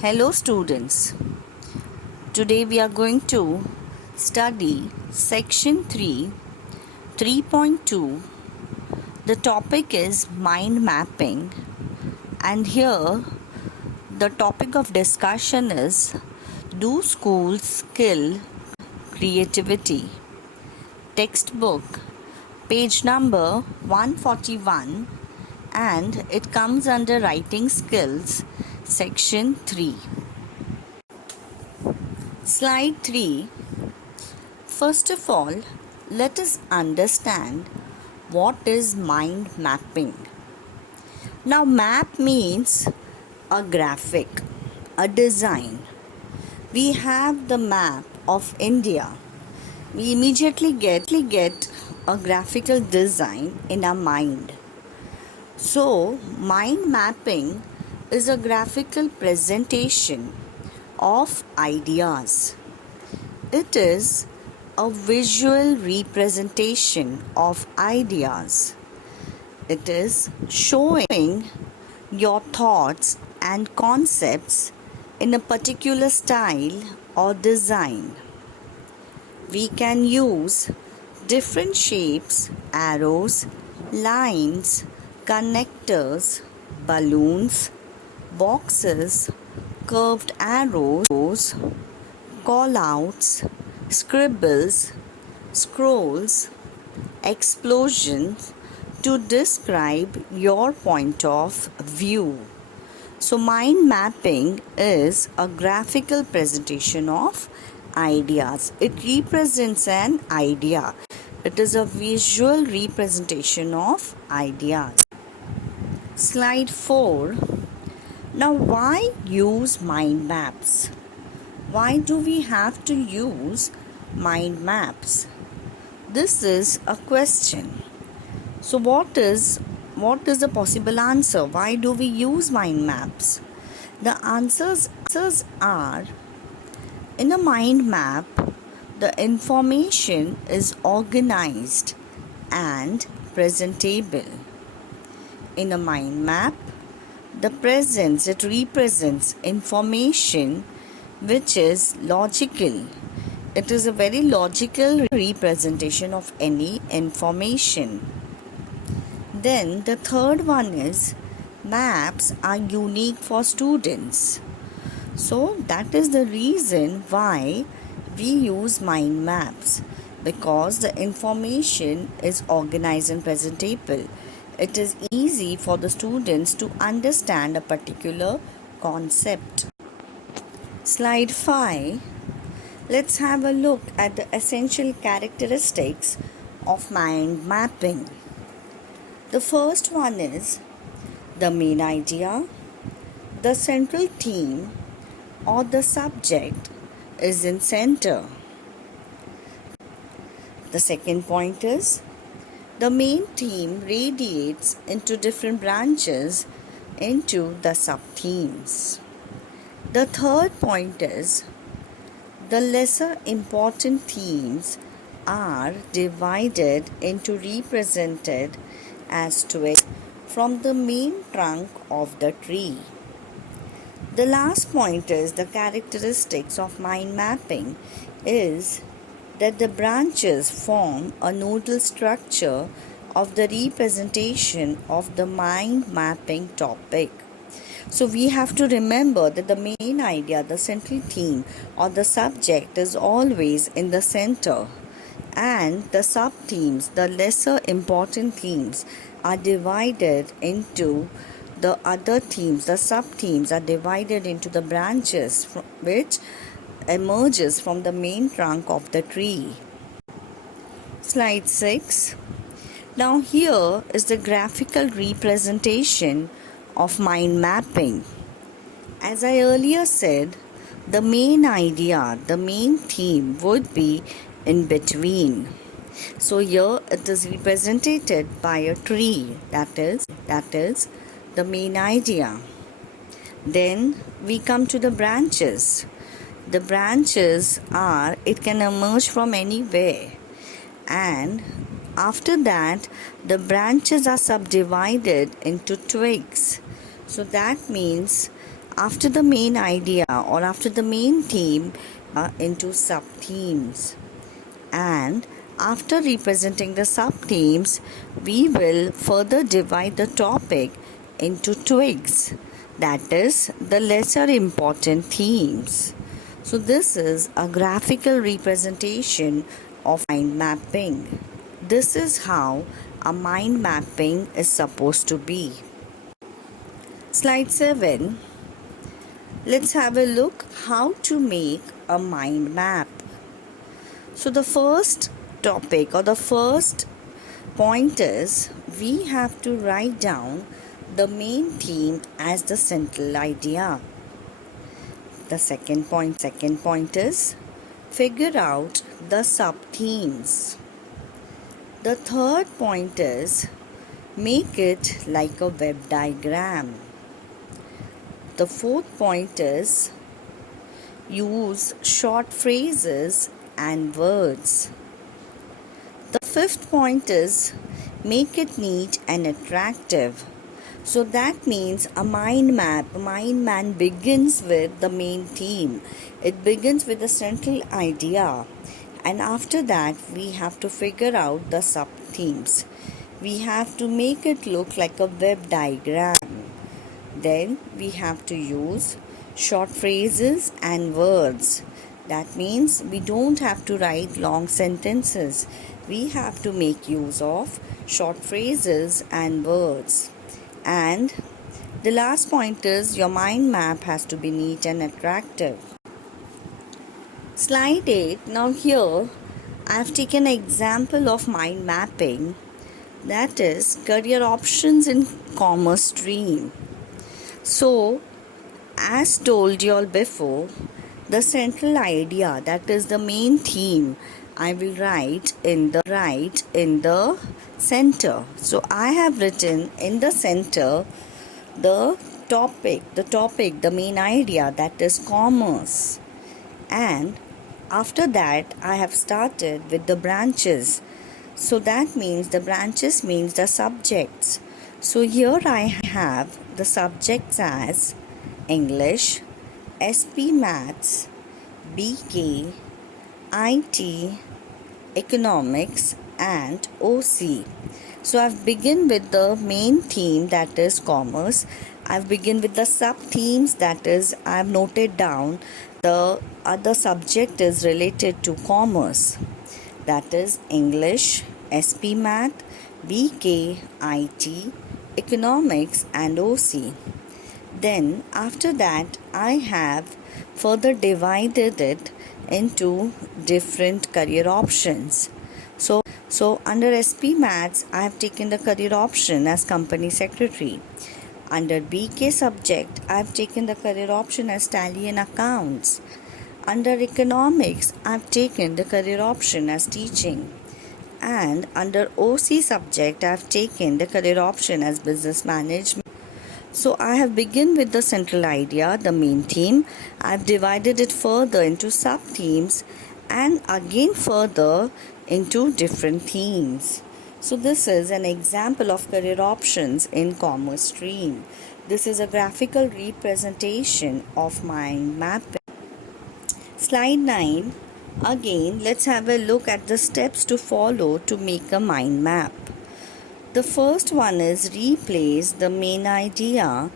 Hello students, today we are going to study section 3, 3.2. The topic is mind mapping, and here the topic of discussion is, do schools kill creativity? Textbook, page number 141, and it comes under writing skills, section 3. Slide 3. First of all, let us understand what is mind mapping. Now, map means a graphic, a design. We have the map of India. We immediately get a graphical design in our mind. So, mind mapping is a graphical presentation of ideas. It is a visual representation of ideas. It is showing your thoughts and concepts in a particular style or design. We can use different shapes, arrows, lines, connectors, balloons, boxes, curved arrows, call-outs, scribbles, scrolls, explosions to describe your point of view. So, mind mapping is a graphical presentation of ideas. It represents an idea. It is a visual representation of ideas. Slide 4. Now, why use mind maps? Why do we have to use mind maps? This is a question. So what is the possible answer? Why do we use mind maps? The answers are, in a mind map, the information is organized and presentable. In a mind map, it represents information which is logical. It is a very logical representation of any information. Then the third one is, maps are unique for students. So that is the reason why we use mind maps, because the information is organized and presentable. It is easy for the students to understand a particular concept. Slide 5. Let's have a look at the essential characteristics of mind mapping. The first one is the main idea, the central theme or the subject is in center. The second point is the main theme radiates into different branches into the sub-themes. The third point is the lesser important themes are divided into represented as twigs from the main trunk of the tree. The last point is the characteristics of mind mapping is that the branches form a nodal structure of the representation of the mind mapping topic. So we have to remember that the main idea, the central theme or the subject is always in the center, and the sub-themes, the lesser important themes, are divided into the other themes. The sub-themes are divided into the branches which emerges from the main trunk of the tree. Slide 6. Now here is the graphical representation of mind mapping. As I earlier said, the main idea, the main theme would be in between. So here it is represented by a tree, that is the main idea. Then we come to the branches. The branches are, it can emerge from anywhere, and after that the branches are subdivided into twigs. So that means after the main idea or after the main theme into sub-themes. And after representing the sub-themes, we will further divide the topic into twigs, that is, the lesser important themes. So, this is a graphical representation of mind mapping. This is how a mind mapping is supposed to be. Slide 7. Let's have a look how to make a mind map. So the first topic or the first point is we have to write down the main theme as the central idea. The second point is figure out the sub-themes. The third point is make it like a web diagram. The fourth point is use short phrases and words. The fifth point is make it neat and attractive. So that means a mind map begins with the main theme. It begins with the central idea, and after that we have to figure out the sub themes. We have to make it look like a web diagram. Then we have to use short phrases and words. That means we don't have to write long sentences. We have to make use of short phrases and words. And the last point is your mind map has to be neat and attractive. Slide 8. Now here I have taken an example of mind mapping, that is career options in commerce stream. So, as told you all before, the central idea, that is the main theme, I will write in the center. So I have written in the center the topic, the main idea, that is commerce. And after that I have started with the branches. So that means the branches means the subjects. So here I have the subjects as English, SP Maths, BK, IT, Economics and OC. So I've begun with the main theme, that is commerce. I've begun with the sub themes, that is I've noted down the other subject is related to commerce, that is English, SP Math, BK, IT, Economics and OC. Then after that I have further divided it into different career options. So under SP Maths I have taken the career option as company secretary. Under BK subject I have taken the career option as tally and accounts. Under economics I have taken the career option as teaching. And under OC subject I have taken the career option as business management. So I have begun with the central idea, the main theme. I have divided it further into sub themes and again further into different themes. So this is an example of career options in commerce stream. This is a graphical representation of mind mapping. Slide 9. Again, let's have a look at the steps to follow to make a mind map. The first one is replace the main idea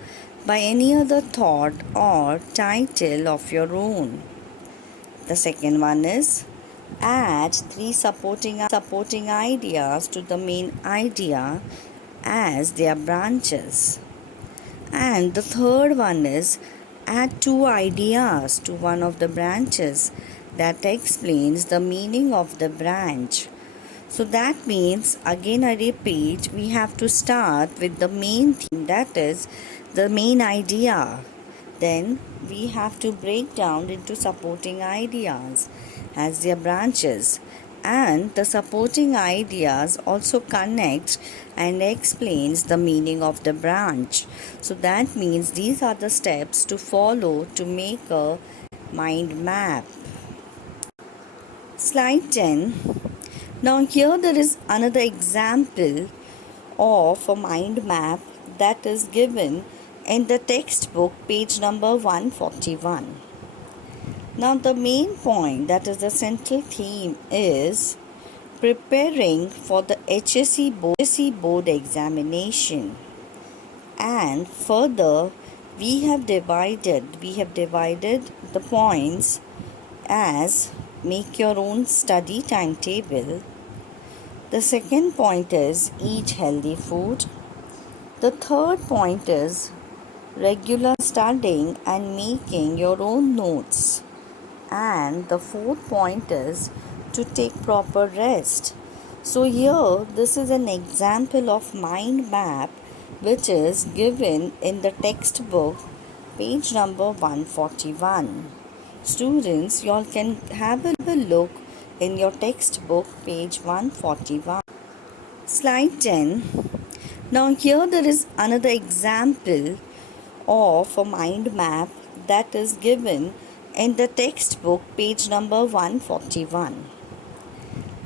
by any other thought or title of your own. The second one is add 3 supporting ideas to the main idea as their branches. And the third one is add 2 ideas to one of the branches that explains the meaning of the branch. So that means, again I repeat, we have to start with the main theme, that is the main idea. Then we have to break down into supporting ideas as their branches. And the supporting ideas also connect and explains the meaning of the branch. So that means these are the steps to follow to make a mind map. Slide 10. Now here there is another example of a mind map that is given in the textbook, page number 141. Now, the main point, that is the central theme, is preparing for the HSC board examination. And further, we have divided the points as make your own study timetable. The second point is eat healthy food. The third point is regular studying and making your own notes. And the fourth point is to take proper rest. So here, this is an example of mind map which is given in the textbook, page number 141. Students, you all can have a look in your textbook, page 141. Slide 10. Now here there is another example of a mind map that is given in the textbook, page number 141.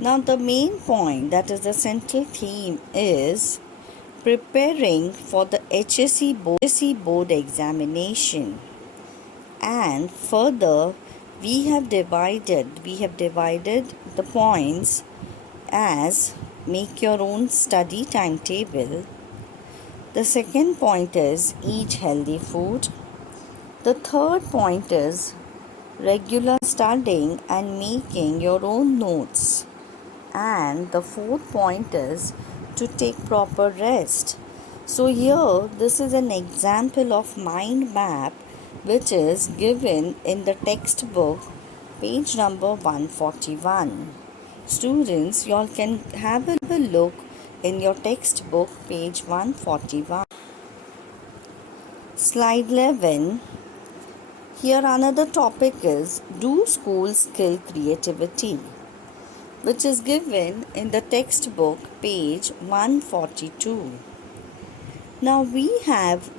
Now the main point, that is the central theme, is preparing for the HSC board examination. And further, we have divided the points as make your own study timetable. The second point is eat healthy food. The third point is regular studying and making your own notes. And the fourth point is to take proper rest. So here, this is an example of mind map which is given in the textbook, page number 141. Students, you all can have a look in your textbook, page 141. Slide 11. Here another topic is, do schools kill creativity? Which is given in the textbook, page 142. Now we have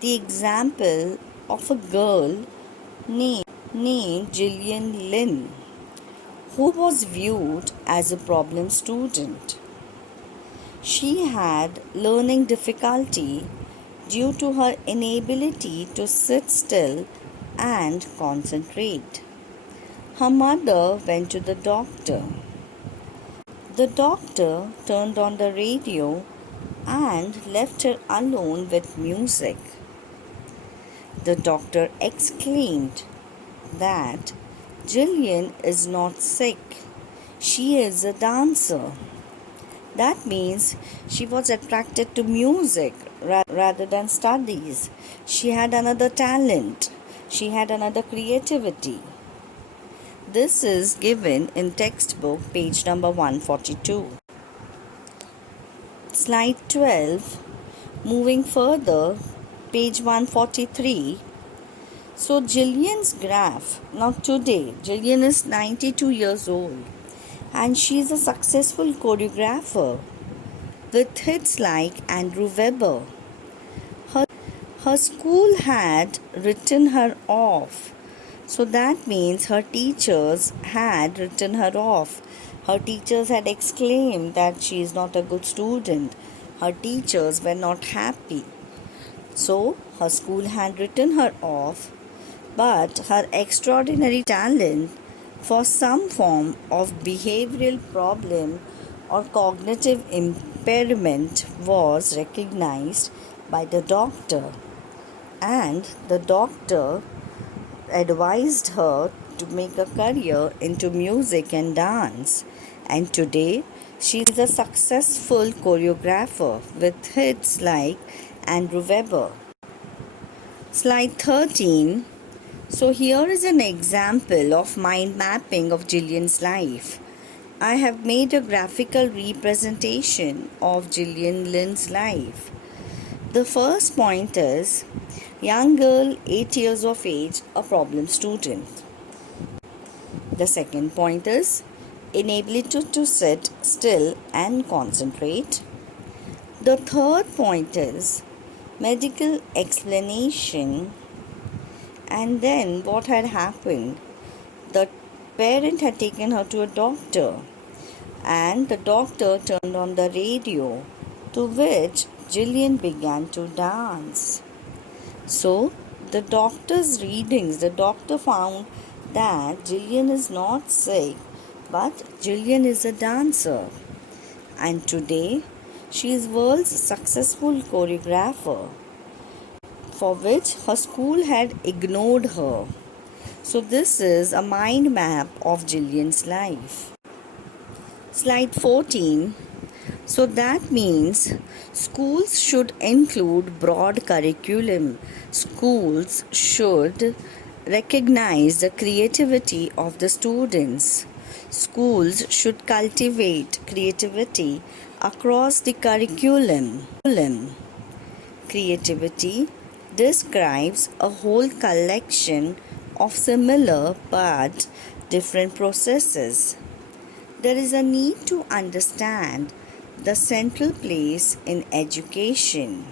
the example of a girl named Gillian Lynn, who was viewed as a problem student. She had learning difficulty due to her inability to sit still and concentrate. Her mother went to the doctor. The doctor turned on the radio and left her alone with music. The doctor exclaimed that Gillian is not sick. She is a dancer. That means she was attracted to music rather than studies. She had another talent. She had another creativity. This is given in textbook, page number 142. Slide 12. Moving further, page 143. So Gillian's graph. Now today, Gillian is 92 years old and she is a successful choreographer with hits like Andrew Webber. Her school had written her off. So that means her teachers had written her off. Her teachers had exclaimed that she is not a good student. Her teachers were not happy. So her school had written her off, but her extraordinary talent for some form of behavioral problem or cognitive impairment was recognized by the doctor, and the doctor advised her to make a career into music and dance. And today she is a successful choreographer with hits like Andrew Webber. Slide 13. So here is an example of mind mapping of Gillian's life. I have made a graphical representation of Gillian Lynn's life. The first point is young girl, 8 years of age, a problem student. The second point is inability to sit still and concentrate. The third point is medical explanation. And then what had happened? The parent had taken her to a doctor, and the doctor turned on the radio, to which Gillian began to dance. So, the doctor's readings, the doctor found that Jillian is not sick, but Jillian is a dancer. And today, she is world's successful choreographer, for which her school had ignored her. So, this is a mind map of Jillian's life. Slide 14. So that means schools should include broad curriculum. Schools should recognize the creativity of the students. Schools should cultivate creativity across the curriculum. Creativity describes a whole collection of similar but different processes. There is a need to understand the central place in education.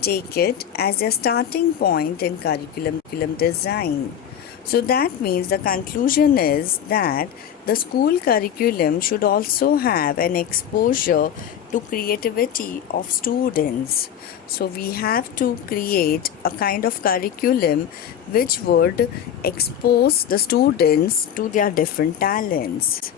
Take it as a starting point in curriculum design. So that means the conclusion is that the school curriculum should also have an exposure to creativity of students. So we have to create a kind of curriculum which would expose the students to their different talents.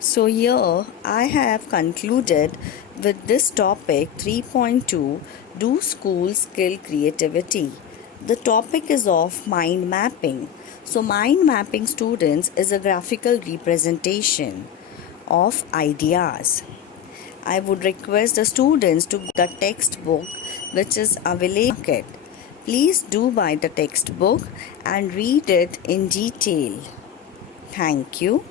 So here I have concluded with this topic 3.2, do schools kill creativity? The topic is of mind mapping. So mind mapping, students, is a graphical representation of ideas. I would request the students to buy the textbook which is available in the market. Please do buy the textbook and read it in detail. Thank you.